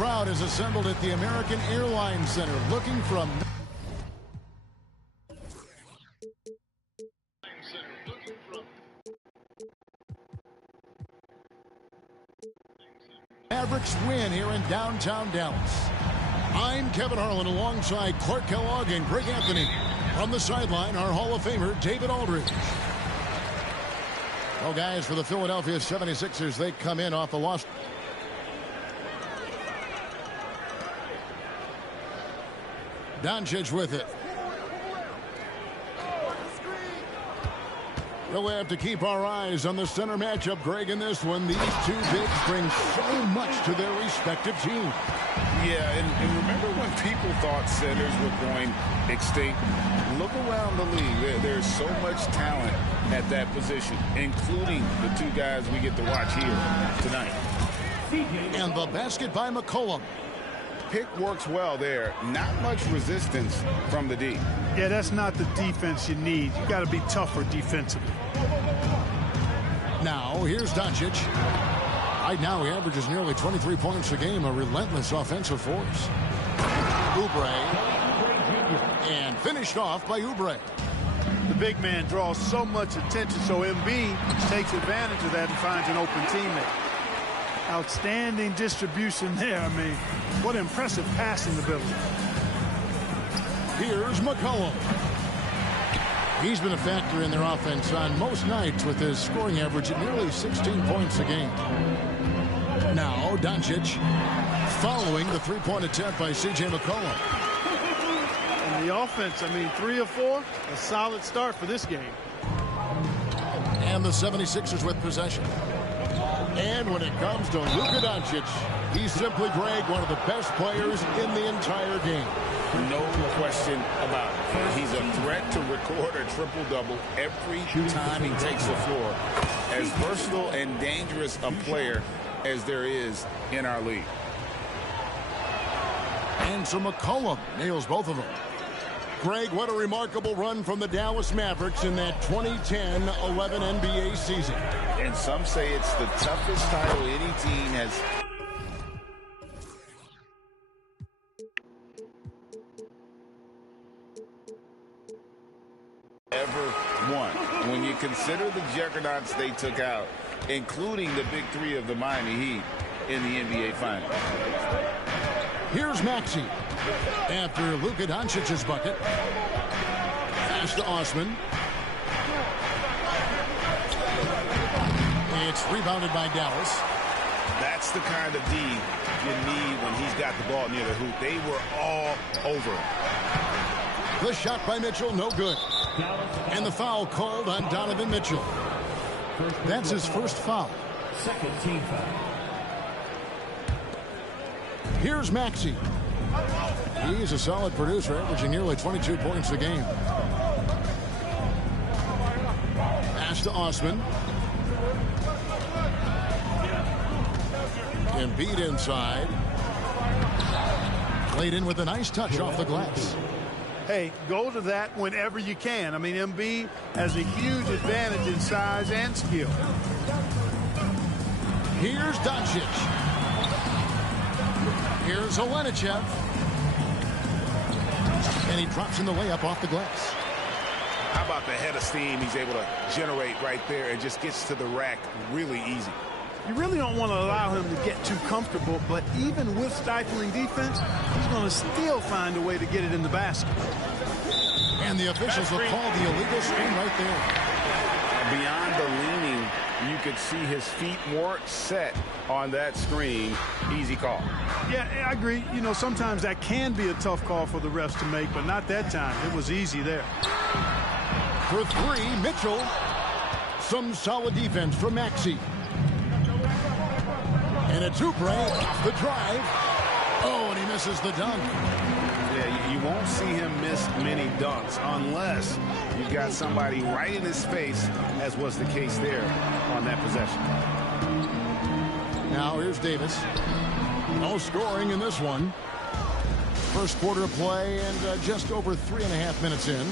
crowd is assembled at the American Airlines Center looking for a Mavericks win here in downtown Dallas. I'm Kevin Harlan alongside Clark Kellogg and Greg Anthony. From the sideline, our Hall of Famer, David Aldridge. Well, guys, for the Philadelphia 76ers, they come in off the loss. Doncic with it. We'll have to keep our eyes on the center matchup, Greg, in this one. These two bigs bring so much to their respective teams. Yeah, and remember when people thought centers were going extinct? Look around the league. There's so much talent at that position, including the two guys we get to watch here tonight. And the basket by McCollum. Pick works well there. Not much resistance from the D. Yeah, that's not the defense you need. You got to be tougher defensively. Now, here's Doncic. Right now, he averages nearly 23 points a game, a relentless offensive force. Oubre. And finished off by Oubre. The big man draws so much attention, so Embiid takes advantage of that and finds an open teammate. Outstanding distribution there. I mean, what impressive passing ability. Here's McCollum. He's been a factor in their offense on most nights with his scoring average at nearly 16 points a game. Now, Doncic following the three-point attempt by C.J. McCollum. And the offense, I mean, 3 of 4, a solid start for this game. And the 76ers with possession. And when it comes to Luka Doncic, he's simply, Greg, one of the best players in the entire game. No question about it. He's a threat to record a triple-double every time he takes the floor. As versatile and dangerous a player as there is in our league. And so McCollum nails both of them. Greg, what a remarkable run from the Dallas Mavericks in that 2010-11 NBA season. And some say it's the toughest title any team has ever won. When you consider the juggernauts they took out, including the big three of the Miami Heat in the NBA Finals. Here's Maxey. After Luka Doncic's bucket. Pass to Osman. It's rebounded by Dallas. That's the kind of D you need when he's got the ball near the hoop. They were all over him. The shot by Mitchell, no good. And the foul called on Donovan Mitchell. That's his first foul. Second team foul. Here's Maxey. He's a solid producer, averaging nearly 22 points a game. Pass to Osman. Embiid inside. Played in with a nice touch off the glass. Hey, go to that whenever you can. I mean, Embiid has a huge advantage in size and skill. Here's Doncic. Here's Olenichev. And he drops in the layup off the glass. How about the head of steam he's able to generate right there and just gets to the rack really easy. You really don't want to allow him to get too comfortable, but even with stifling defense, he's going to still find a way to get it in the basket. And the officials will call the illegal screen right there. Beyond the leaning, you could see his feet weren't set on that screen. Easy call. Yeah, I agree. You know, sometimes that can be a tough call for the refs to make, but not that time. It was easy there. For three, Mitchell. Some solid defense from Maxey. And it's Oubre off the drive. Oh, and he misses the dunk. Yeah, you won't see him miss many dunks unless you've got somebody right in his face, as was the case there on that possession. Now here's Davis. No scoring in this one. First quarter of play and just over 3.5 minutes in.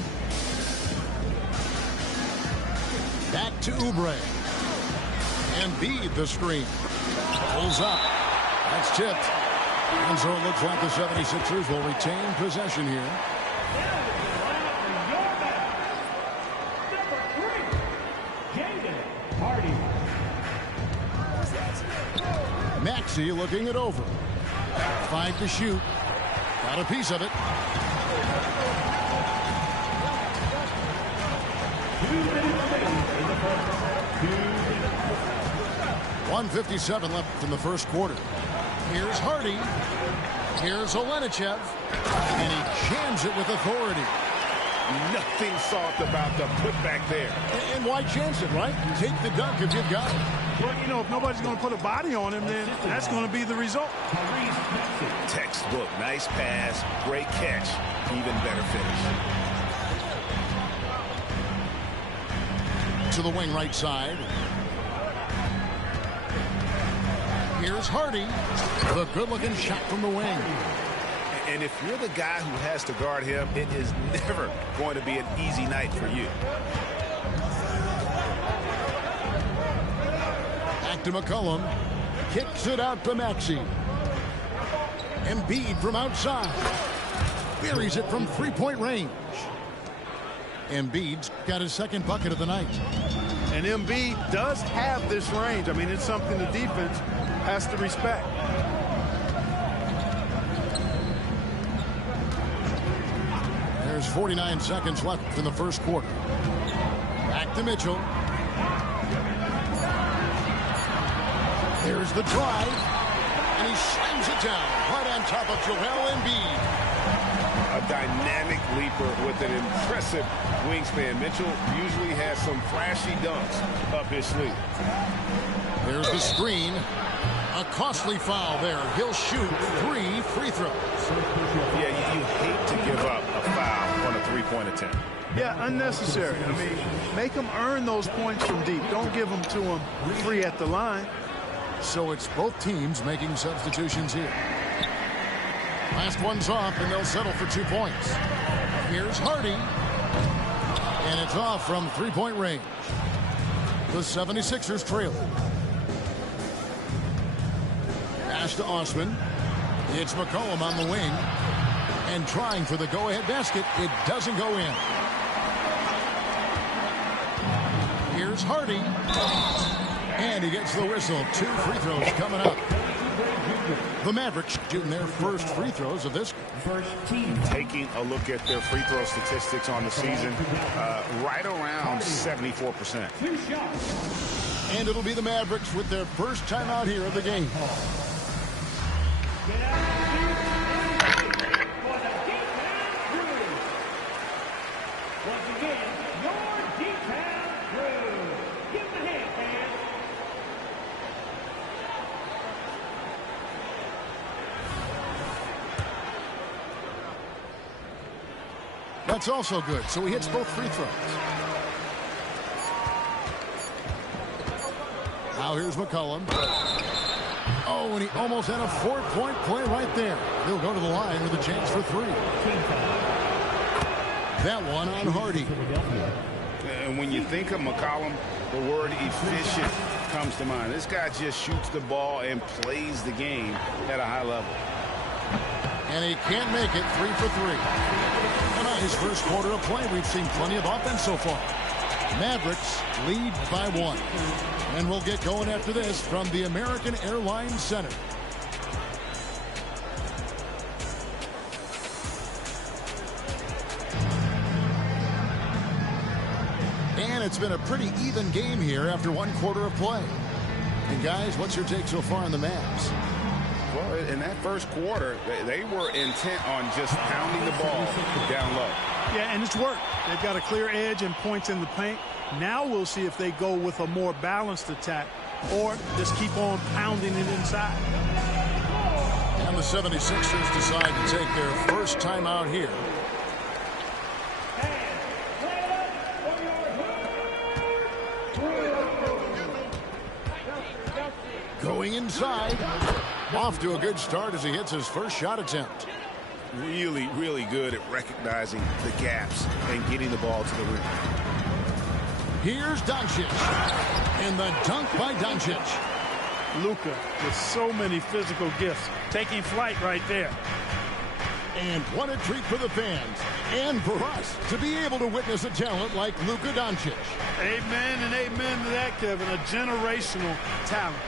Back to Oubre. Embiid the screen. Pulls up. That's tipped. And so it looks like the 76ers will retain possession here. Maxey looking it over. 5 to shoot. Got a piece of it. 1:57 left in the first quarter. Here's Hardy. Here's Olenichev. And he jams it with authority. Nothing soft about the putback there. And why chance it, right? Take the dunk if you've got it. Well, you know, if nobody's going to put a body on him, then that's going to be the result. Textbook. Nice pass. Great catch. Even better finish. To the wing right side. Here's Hardy. The good-looking shot from the wing. And if you're the guy who has to guard him, it is never going to be an easy night for you. Back to McCollum. Kicks it out to Maxey. Embiid from outside. Buries it from three-point range. Embiid's got his second bucket of the night. And Embiid does have this range. I mean, it's something the defense has to respect. There's 49 seconds left in the first quarter. Back to Mitchell. There's the drive. And he slams it down right on top of Joel Embiid. A dynamic leaper with an impressive wingspan. Mitchell usually has some flashy dunks up his sleeve. There's the screen. A costly foul there. He'll shoot 3 free throws. Yeah, you hate to give up a foul on a three-point attempt. Yeah, unnecessary. I mean, make them earn those points from deep. Don't give them to them free at the line. So it's both teams making substitutions here. Last one's off, and they'll settle for 2 points. Here's Hardy. And it's off from three-point range. The 76ers trail. Pass to Osman. It's McCollum on the wing. And trying for the go-ahead basket. It doesn't go in. Here's Hardy. And he gets the whistle. 2 free throws coming up. The Mavericks shooting their first free throws of this game. Taking a look at their free throw statistics on the season, right around 74%. And it'll be the Mavericks with their first timeout here of the game. That's also good. So he hits both free throws. Now here's McCollum. Oh, and he almost had a 4-point play right there. He'll go to the line with a chance for 3. That one on Hardy. And when you think of McCollum, the word efficient comes to mind. This guy just shoots the ball and plays the game at a high level. And he can't make it. 3 for 3. And on his first quarter of play, we've seen plenty of offense so far. Mavericks lead by 1. And we'll get going after this from the American Airlines Center. And it's been a pretty even game here after 1 quarter of play. And guys, what's your take so far on the Mavs? Well, in that first quarter, they were intent on just pounding the ball down low. Yeah, and it's worked. They've got a clear edge and points in the paint. Now we'll see if they go with a more balanced attack or just keep on pounding it inside. And the 76ers decide to take their first timeout here. Going inside. Off to a good start as he hits his first shot attempt. Really, really good at recognizing the gaps and getting the ball to the rim. Here's Doncic. And the dunk by Doncic. Luka with so many physical gifts, taking flight right there. And what a treat for the fans and for us to be able to witness a talent like Luka Doncic. Amen and amen to that, Kevin. A generational talent.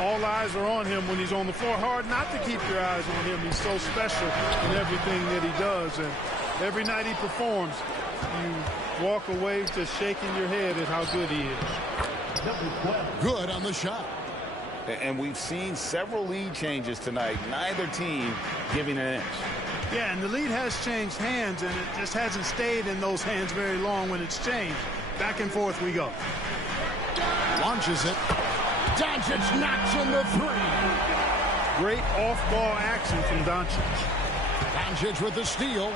All eyes are on him when he's on the floor. Hard not to keep your eyes on him. He's so special in everything that he does. And every night he performs, you walk away just shaking your head at how good he is. Good on the shot. And we've seen several lead changes tonight. Neither team giving an inch. Yeah, and the lead has changed hands, and it just hasn't stayed in those hands very long when it's changed. Back and forth we go. Launches it. Doncic knocks in the three. Great off-ball action from Doncic. Doncic with the steal.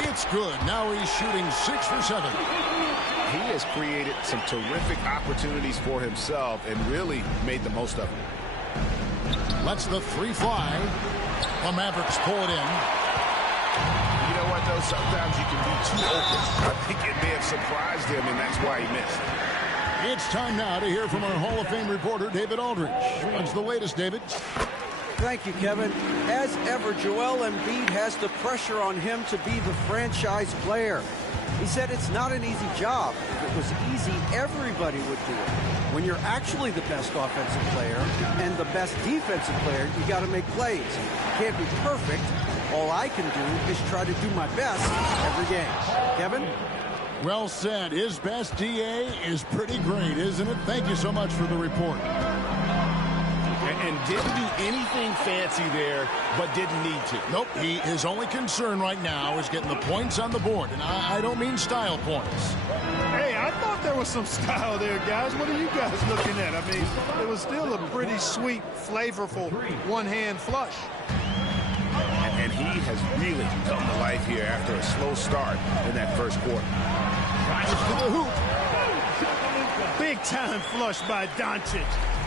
It's good. Now he's shooting 6 for 7. He has created some terrific opportunities for himself and really made the most of it. Lets the three fly. The Mavericks pull it in. You know what, though? Sometimes you can be too open. I think it may have surprised him, and that's why he missed. It's time now to hear from our Hall of Fame reporter, David Aldridge. What's the latest, David? Thank you, Kevin. As ever, Joel Embiid has the pressure on him to be the franchise player. He said it's not an easy job. If it was easy, everybody would do it. When you're actually the best offensive player and the best defensive player, you got to make plays. You can't be perfect. All I can do is try to do my best every game. Kevin? Well said. His best DA is pretty great, isn't it? Thank you so much for the report. And didn't do anything fancy there, but didn't need to. Nope. His only concern right now is getting the points on the board. And I don't mean style points. Hey, I thought there was some style there, guys. What are you guys looking at? I mean, it was still a pretty sweet, flavorful one-hand flush. And he has really come to life here after a slow start in that first quarter. Drives to the hoop. Big-time flush by Doncic.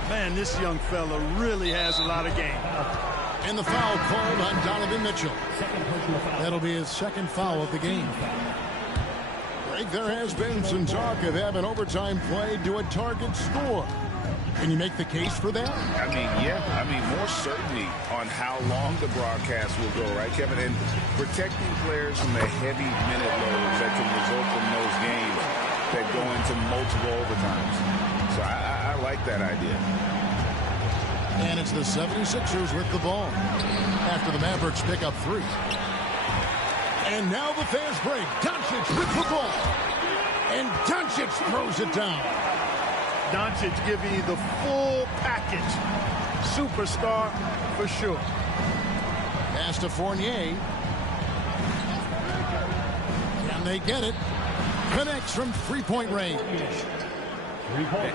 Man, this young fella really has a lot of game. And the foul called on Donovan Mitchell. That'll be his second foul of the game. Greg, there has been some talk of having overtime played to a target score. Can you make the case for that? I mean, yeah. I mean, more certainty on how long the broadcast will go, right, Kevin? And protecting players from the heavy minute loads that can result from those games that go into multiple overtimes. So I like that idea. And it's the 76ers with the ball after the Mavericks pick up 3. And now the fans break. Doncic with the ball. And Doncic throws it down. Doncic giving you the full package. Superstar for sure. Pass to Fournier. Can they get it? Connects from three-point range.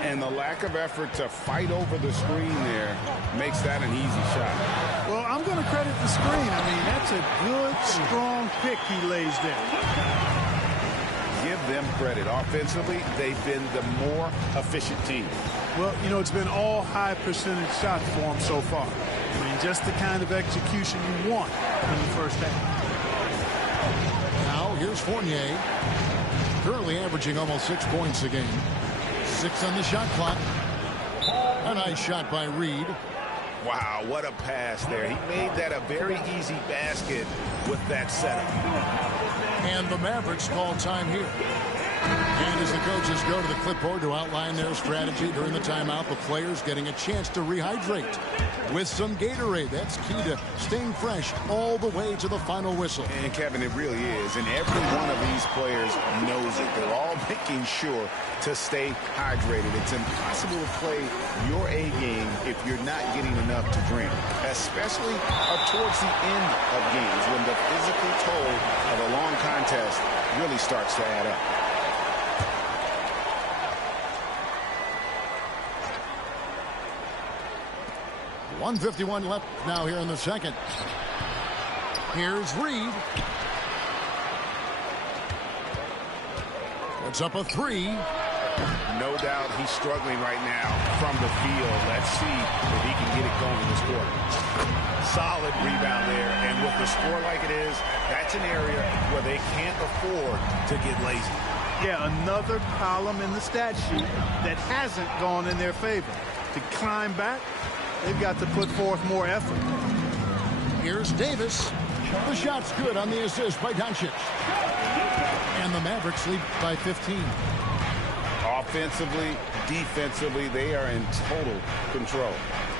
And the lack of effort to fight over the screen there makes that an easy shot. Well, I'm going to credit the screen. I mean, that's a good, strong pick he lays there. Give them credit. Offensively, they've been the more efficient team. Well, you know, it's been all high percentage shots for him so far. I mean, just the kind of execution you want in the first half. Now, here's Fournier. Currently averaging almost 6 points a game. 6 on the shot clock. A nice shot by Reed. Wow, what a pass there. He made that a very easy basket with that setup. And the Mavericks call time here. And as the coaches go to the clipboard to outline their strategy during the timeout, the players getting a chance to rehydrate with some Gatorade. That's key to staying fresh all the way to the final whistle. And Kevin, it really is. And every one of these players knows it. They're all making sure to stay hydrated. It's impossible to play your A game if you're not getting enough to drink, especially towards the end of games when the physical toll of a long contest really starts to add up. .151 left now here in the second. Here's Reed. Puts up a 3. No doubt he's struggling right now from the field. Let's see if he can get it going this quarter. Solid rebound there, and with the score like it is, that's an area where they can't afford to get lazy. Yeah, another column in the stat sheet that hasn't gone in their favor. To climb back, they've got to put forth more effort. Here's Davis. The shot's good on the assist by Doncic. And the Mavericks lead by 15. Offensively, defensively, they are in total control.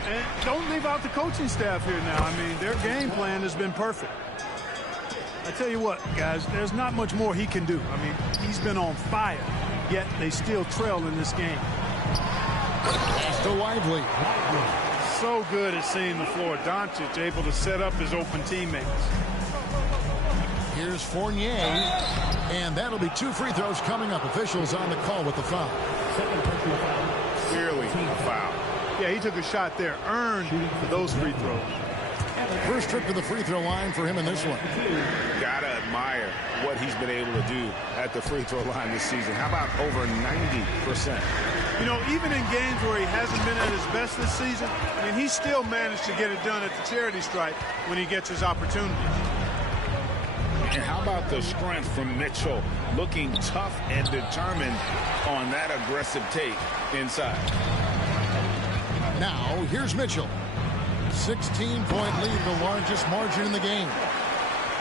And don't leave out the coaching staff here now. I mean, their game plan has been perfect. I tell you what, guys, there's not much more he can do. I mean, he's been on fire, yet they still trail in this game. Pass to Lively. So good at seeing the floor. Doncic able to set up his open teammates. Here's Fournier, and that'll be 2 free throws coming up. Officials on the call with the foul. Clearly a foul. Yeah, he took a shot there, earned for those free throws. First trip to the free throw line for him in this one. Gotta admire what he's been able to do at the free throw line this season. How about over 90%? You know, even in games where he hasn't been at his best this season, I mean, he still managed to get it done at the charity stripe when he gets his opportunities. And how about the strength from Mitchell, looking tough and determined on that aggressive take inside. Now, here's Mitchell. 16-point lead, the largest margin in the game.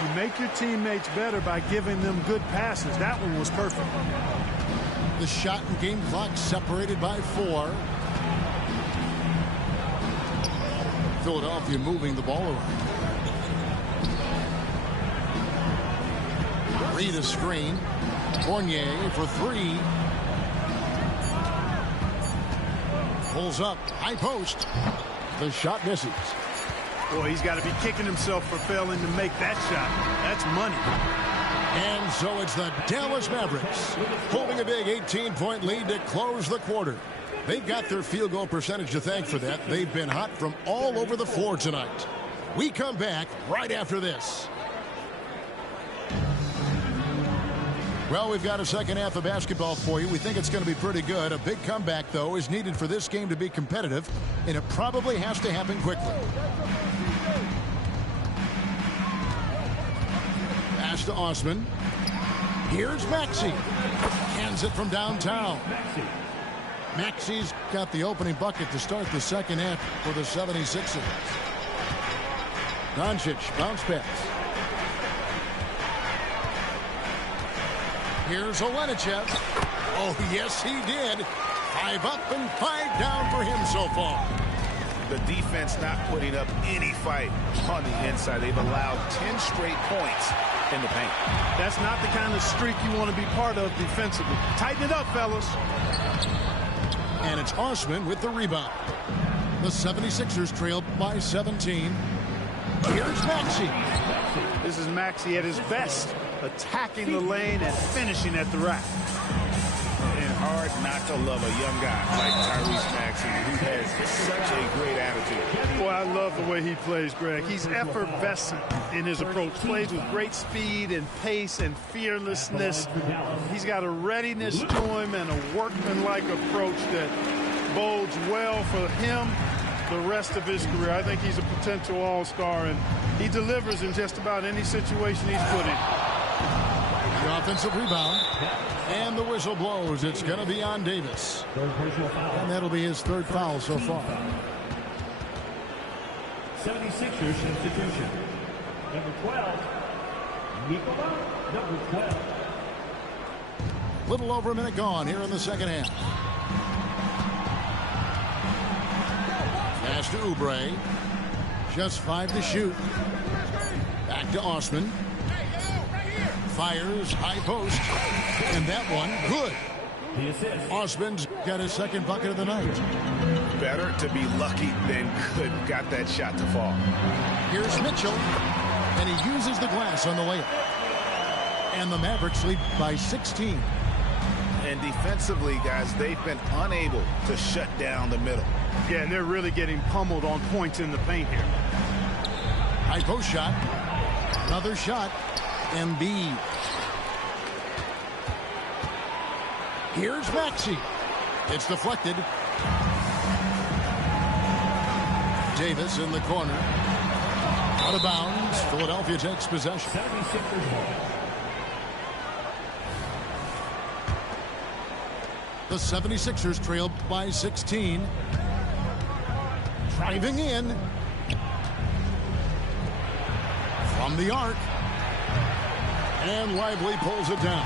You make your teammates better by giving them good passes. That one was perfect. The shot and game clock separated by 4. Philadelphia moving the ball around. Read a screen. Fournier for 3. Pulls up. High post. The shot misses. Boy, he's got to be kicking himself for failing to make that shot. That's money. And so it's the Dallas Mavericks holding a big 18-point lead to close the quarter. They've got their field goal percentage to thank for that. They've been hot from all over the floor tonight. We come back right after this. Well, we've got a second half of basketball for you. We think it's going to be pretty good. A big comeback, though, is needed for this game to be competitive, and it probably has to happen quickly. Pass to Osman. Here's Maxey. Hands it from downtown. Maxey's got the opening bucket to start the second half for the 76ers. Doncic, bounce pass. Here's Olenichev. Oh, yes, he did. 5 up and 5 down for him so far. The defense not putting up any fight on the inside. They've allowed 10 straight points in the paint. That's not the kind of streak you want to be part of defensively. Tighten it up, fellas. And it's Osman with the rebound. The 76ers trailed by 17. Here's Maxey. This is Maxey at his best, attacking the lane and finishing at the rack. And hard not to love a young guy like Tyrese Maxey, who has such a great attitude. Boy, I love the way he plays, Greg. He's effervescent in his approach. Plays with great speed and pace and fearlessness. He's got a readiness to him and a workmanlike approach that bodes well for him the rest of his career. I think he's a potential all-star, and he delivers in just about any situation he's put in. The offensive rebound. And the whistle blows. It's going to be on Davis. And that'll be his 3rd foul so far. 76ers substitution. Number 12, Nikola, number 12. Little over a minute gone here in the second half. Pass to Oubre. Just 5 to shoot. Back to Osman. Fires, high post, and that one, good. Osman's got his 2nd bucket of the night. Better to be lucky than good. Got that shot to fall. Here's Mitchell, and he uses the glass on the layup. And the Mavericks lead by 16. And defensively, guys, they've been unable to shut down the middle. Yeah, and they're really getting pummeled on points in the paint here. High post shot. Another shot. Embiid. Here's Maxey. It's deflected. Davis in the corner. Out of bounds. Philadelphia takes possession. 76ers ball. The 76ers trail by 16. Driving in. From the arc. And Lively pulls it down.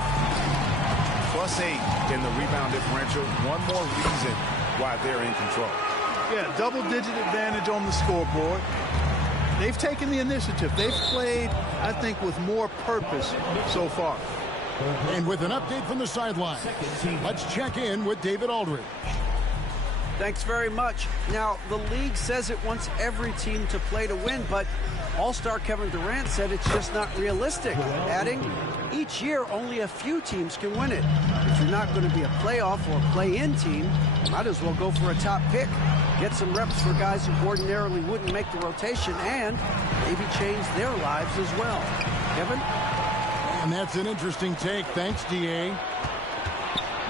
+8 in the rebound differential. One more reason why they're in control. Yeah, double-digit advantage on the scoreboard. They've taken the initiative. They've played, I think, with more purpose so far. And with an update from the sideline, let's check in with David Aldridge. Thanks very much. Now, the league says it wants every team to play to win, but All-Star Kevin Durant said it's just not realistic, adding, each year only a few teams can win it. If you're not going to be a playoff or play-in team, you might as well go for a top pick. Get some reps for guys who ordinarily wouldn't make the rotation and maybe change their lives as well. Kevin? And that's an interesting take. Thanks, D.A.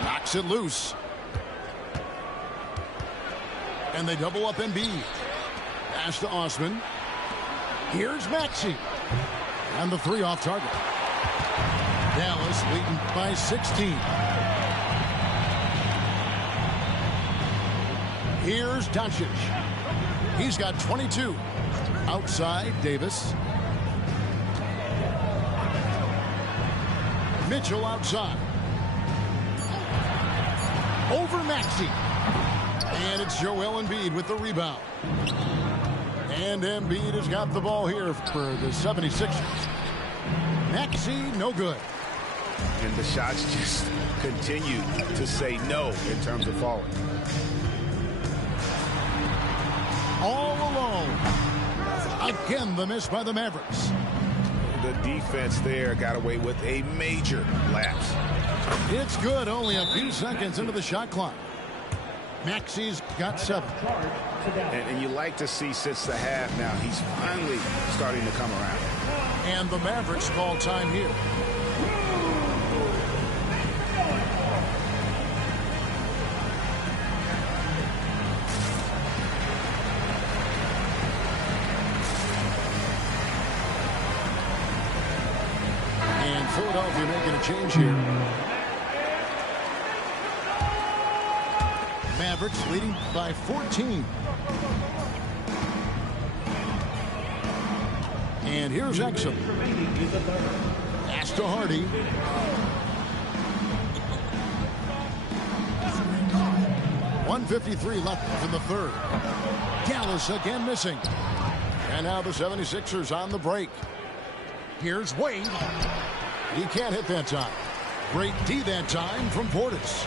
Knocks it loose. And they double up Embiid. Pass to Osman. Here's Maxey. And the three off target. Dallas leading by 16. Here's Doncic. He's got 22. Outside, Davis. Mitchell outside. Over Maxey. And it's Joel Embiid with the rebound. And Embiid has got the ball here for the 76ers. Maxey, no good. And the shots just continue to say no in terms of falling. All alone. Again, the miss by the Mavericks. The defense there got away with a major lapse. It's good, only a few seconds into the shot clock. Maxey's got 7. And you like to see since the half now, he's finally starting to come around. And the Mavericks call time here. And Philadelphia making a change here. Mavericks leading by 14. And here's Exum. Pass to Hardy. .153 left in the third. Dallas again missing. And now the 76ers on the break. Here's Wade. He can't hit that time. Great D that time from Portis.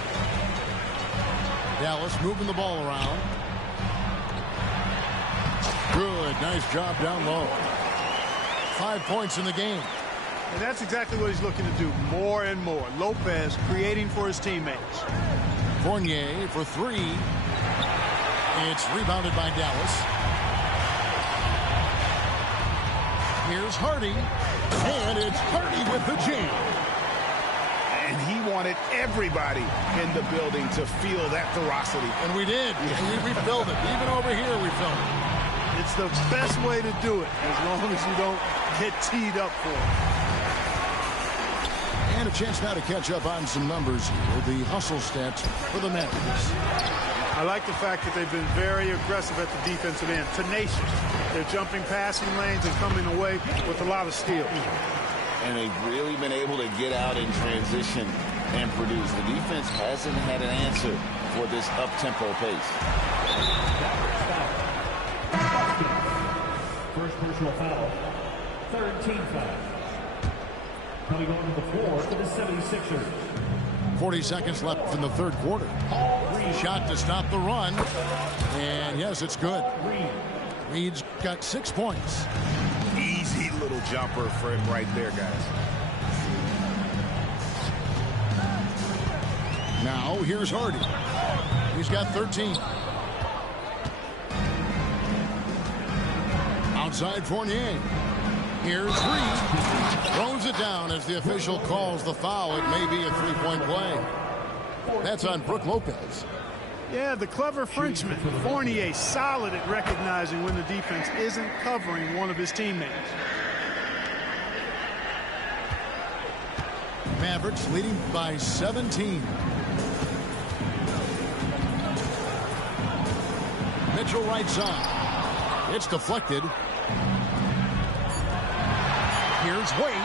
Dallas moving the ball around. Good, nice job down low. 5 points in the game. And that's exactly what he's looking to do, more and more. Lopez creating for his teammates. Fournier for 3. It's rebounded by Dallas. Here's Hardy. And it's Hardy with the jam. And he wanted everybody in the building to feel that ferocity. And we did. We filled it. Even over here, we filled it. It's the best way to do it, as long as you don't get teed up for it. And a chance now to catch up on some numbers here. The hustle stats for the Mavericks. I like the fact that they've been very aggressive at the defensive end. Tenacious. They're jumping passing lanes and coming away with a lot of steals. And they've really been able to get out in transition and produce. The defense hasn't had an answer for this up-tempo pace. First personal foul. Third team foul. Coming onto the floor for the 76ers. 40 seconds left in the third quarter. Shot to stop the run. And yes, it's good. Reed's got 6 points. Easy little jumper for him right there, guys. Now here's Hardy. He's got 13. Outside Fournier. Here's Reed. Throws it down as the official calls the foul. It may be a three-point play. That's on Brook Lopez. Yeah, the clever Frenchman. Fournier solid at recognizing when the defense isn't covering one of his teammates. Mavericks leading by 17. Mitchell right side. It's deflected. Here's Wade.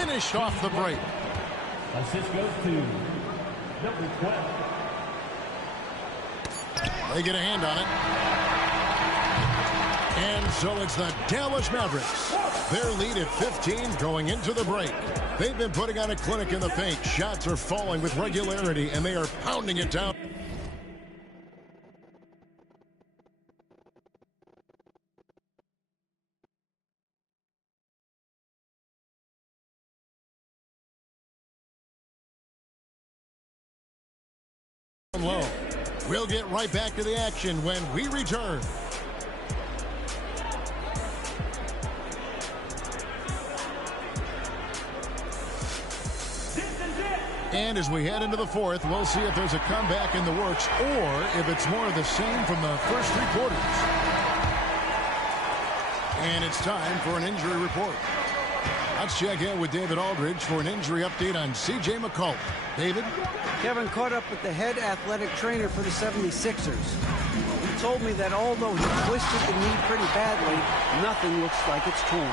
Finished off the break. Assist goes to number 12. They get a hand on it. And so it's the Dallas Mavericks. Their lead at 15 going into the break. They've been putting on a clinic in the paint. Shots are falling with regularity, and they are pounding it down. Low. We'll get right back to the action when we return. And as we head into the fourth, we'll see if there's a comeback in the works or if it's more of the same from the first three quarters. And it's time for an injury report. Let's check in with David Aldridge for an injury update on C.J. McCollum. David? Kevin caught up with the head athletic trainer for the 76ers. He told me that although he twisted the knee pretty badly, nothing looks like it's torn.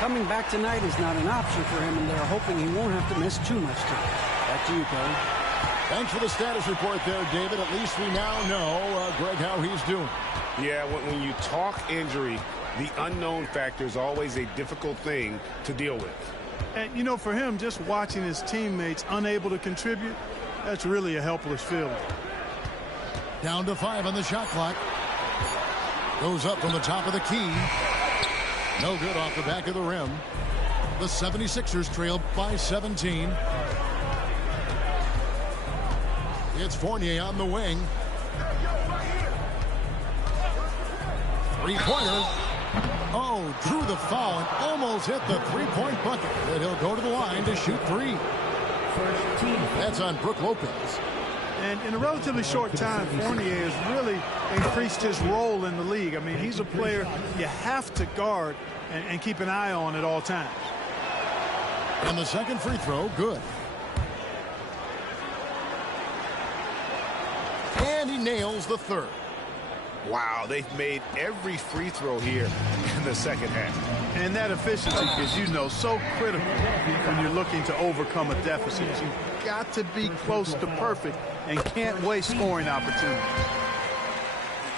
Coming back tonight is not an option for him, and they're hoping he won't have to miss too much time. Back to you, Kevin. Thanks for the status report there, David. At least we now know, Greg, how he's doing. Yeah, when you talk injury, the unknown factor is always a difficult thing to deal with. And, you know, for him, just watching his teammates unable to contribute, that's really a helpless feeling. Down to 5 on the shot clock. Goes up from the top of the key. No good off the back of the rim. The 76ers trail by 17. It's Fournier on the wing. Three-pointer. Oh, drew the foul and almost hit the three-point bucket. But he'll go to the line to shoot three. That's on Brook Lopez. And in a relatively short time, Fournier has really increased his role in the league. I mean, he's a player you have to guard and keep an eye on at all times. And the second free throw, good. And he nails the third. Wow, they've made every free throw here in the second half. And that efficiency is, you know, so critical when you're looking to overcome a deficit. You've got to be close to perfect and can't waste scoring opportunities.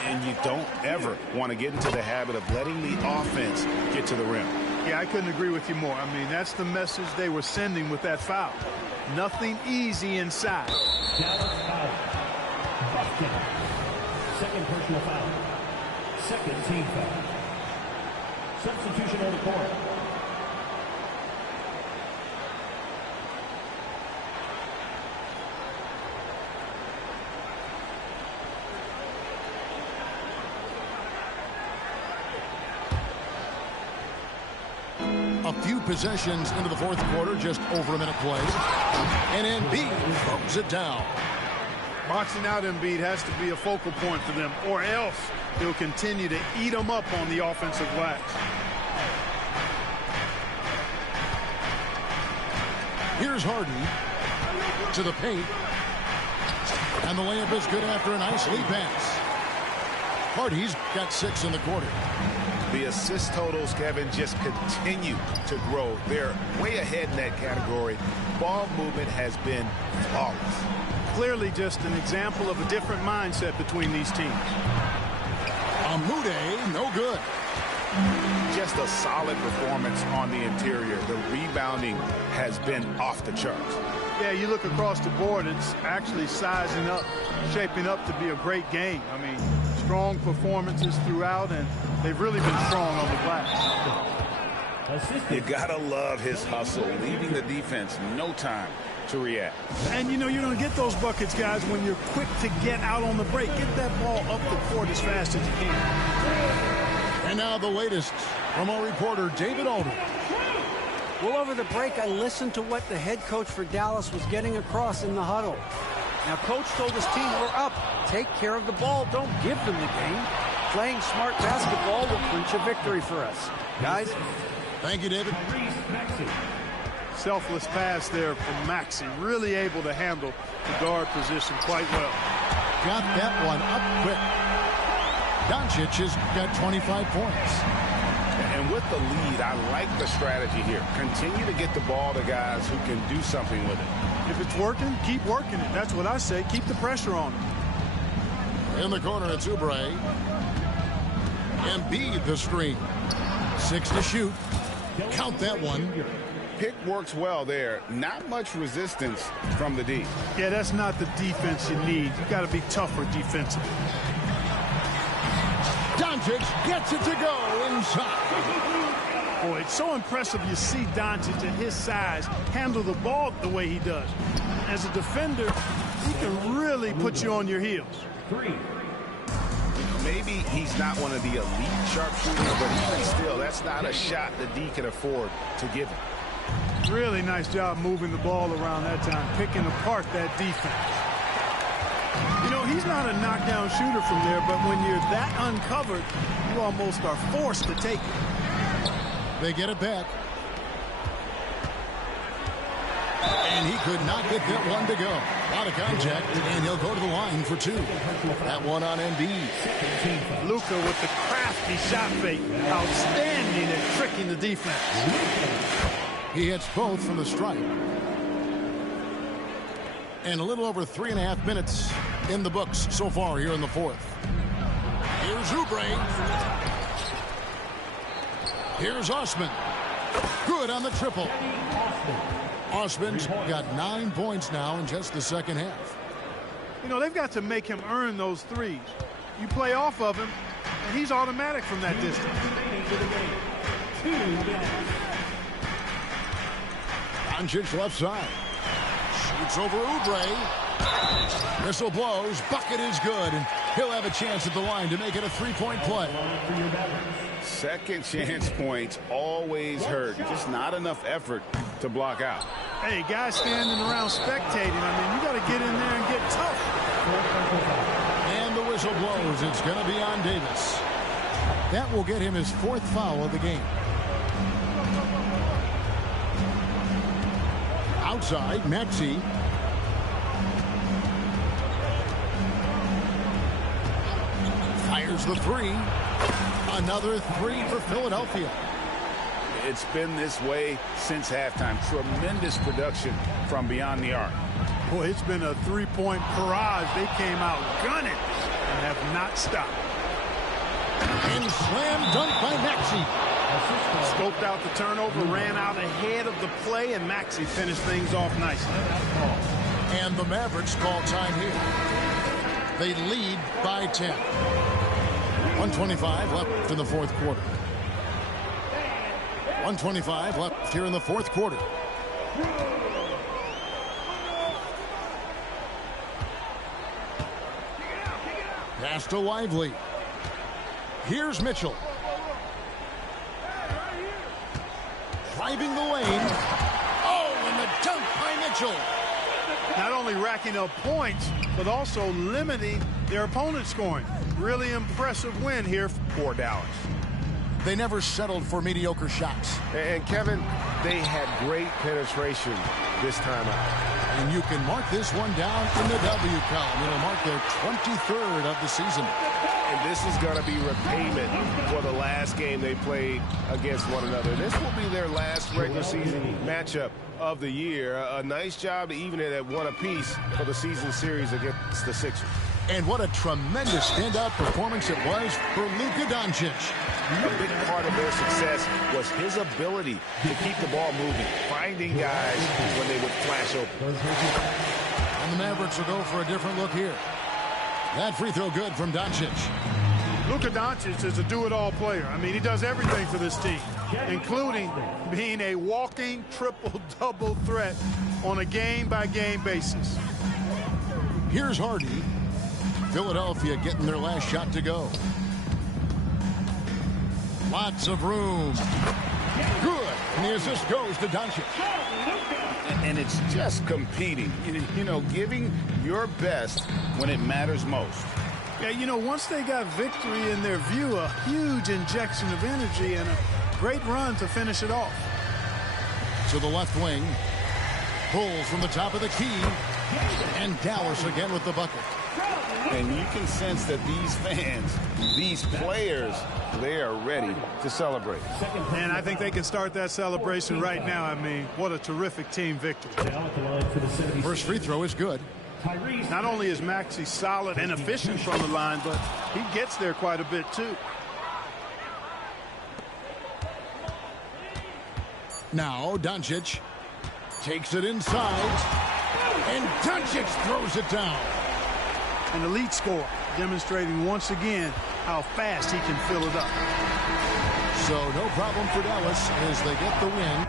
And you don't ever want to get into the habit of letting the offense get to the rim. Yeah, I couldn't agree with you more. I mean, that's the message they were sending with that foul. Nothing easy inside. Second personal foul. Second team foul. Substitution on the court. A few possessions into the fourth quarter, just over a minute play. And Embiid throws it down. Boxing out Embiid has to be a focal point for them, or else he'll continue to eat them up on the offensive glass. Here's Harden to the paint. And the layup is good after a nice lead pass. Hardy's got 6 in the quarter. The assist totals, Kevin, just continue to grow. They're way ahead in that category. Ball movement has been flawless. Clearly just an example of a different mindset between these teams. Amude, no good. Just a solid performance on the interior. The rebounding has been off the charts. Yeah, you look across the board, it's actually sizing up, shaping up to be a great game. I mean, strong performances throughout, and they've really been strong on the glass. You gotta love his hustle, leaving the defense no time to react. And you know you're going to get those buckets, guys, when you're quick to get out on the break. Get that ball up the court as fast as you can. And now the latest from our reporter, David Aldridge. Well, over the break, I listened to what the head coach for Dallas was getting across in the huddle. Now, Coach told his team, we're up. Take care of the ball. Don't give them the game. Playing smart basketball will clinch a victory for us. Guys. Thank you, David. Selfless pass there from Maxey. Really able to handle the guard position quite well. Got that one up quick. Doncic has got 25 points. And with the lead, I like the strategy here. Continue to get the ball to guys who can do something with it. If it's working, keep working it. That's what I say. Keep the pressure on him. In the corner, it's Oubre. Embiid the screen. 6 to shoot. Count that one. Pick works well there. Not much resistance from the D. Yeah, that's not the defense you need. You got to be tougher defensively. Doncic gets it to go inside. Boy, it's so impressive you see Doncic at his size handle the ball the way he does. As a defender, he can really put you on your heels. Maybe he's not one of the elite sharpshooters, but even still, that's not a shot the D can afford to give him. Really nice job moving the ball around that time, picking apart that defense. You know, he's not a knockdown shooter from there, but when you're that uncovered, you almost are forced to take it. They get it back. And he could not get that one to go. A lot of contact, and he'll go to the line for 2. That one on Embiid. Luka with the crafty shot fake. Outstanding at tricking the defense. He hits both from the stripe. And a little over 3.5 minutes in the books so far here in the fourth. Here's Oubre. Here's Osman. Good on the triple. Osman's got 9 points now in just the second half. You know, they've got to make him earn those threes. You play off of him, and he's automatic from that distance. Doncic left side. Shoots over Oubre. Whistle blows. Bucket is good, and he'll have a chance at the line to make it a 3-point play. Second chance points always hurt. Just not enough effort to block out. Hey, guys standing around spectating. I mean, you got to get in there and get tough. And the whistle blows. It's going to be on Davis. That will get him his 4th foul of the game. Outside, Maxey. Fires the 3. Another 3 for Philadelphia. It's been this way since halftime. Tremendous production from beyond the arc. Boy, it's been a 3-point barrage. They came out gunning and have not stopped. And slam dunk by Maxey. Scoped out the turnover, ran out ahead of the play, and Maxey finished things off nicely. And the Mavericks call time here. They lead by 10. 125 left in the fourth quarter. 125 left here in the fourth quarter. Pass to Lively. Here's Mitchell. Driving the lane. Oh, and the dunk by Mitchell. Not only racking up points, but also limiting their opponent's scoring. Really impressive win here for Dallas. They never settled for mediocre shots. And Kevin, they had great penetration this time out. And you can mark this one down in the W column. It'll mark their 23rd of the season. And this is going to be repayment for the last game they played against one another. This will be their last regular season matchup of the year. A nice job to even it at 1 apiece for the season series against the Sixers. And what a tremendous standout performance it was for Luka Doncic. A big part of their success was his ability to keep the ball moving, finding guys when they would flash open. And the Mavericks will go for a different look here. That free throw good from Doncic. Luka Doncic is a do-it-all player. I mean, he does everything for this team, including being a walking triple-double threat on a game-by-game basis. Here's Hardy. Philadelphia getting their last shot to go. Lots of room. Good. And the assist goes to Doncic. And it's just competing, you know, giving your best when it matters most. Yeah, you know, once they got victory in their view, a huge injection of energy and a great run to finish it off. To the left wing. Pulls from the top of the key. And Dallas again with the bucket. And you can sense that these fans, these players, they are ready to celebrate. And I think they can start that celebration right now. I mean, what a terrific team victory. First free throw is good. Not only is Maxey solid and efficient from the line, but he gets there quite a bit too. Now Doncic takes it inside. And Doncic throws it down. An elite scorer, demonstrating once again how fast he can fill it up. So no problem for Dallas as they get the win.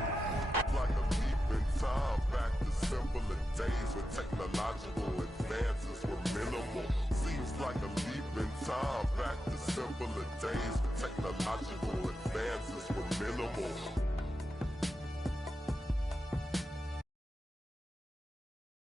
Like a leap in time back to simpler days when technological advances were minimal. Seems like a leap in time back to simpler days when technological advances were minimal.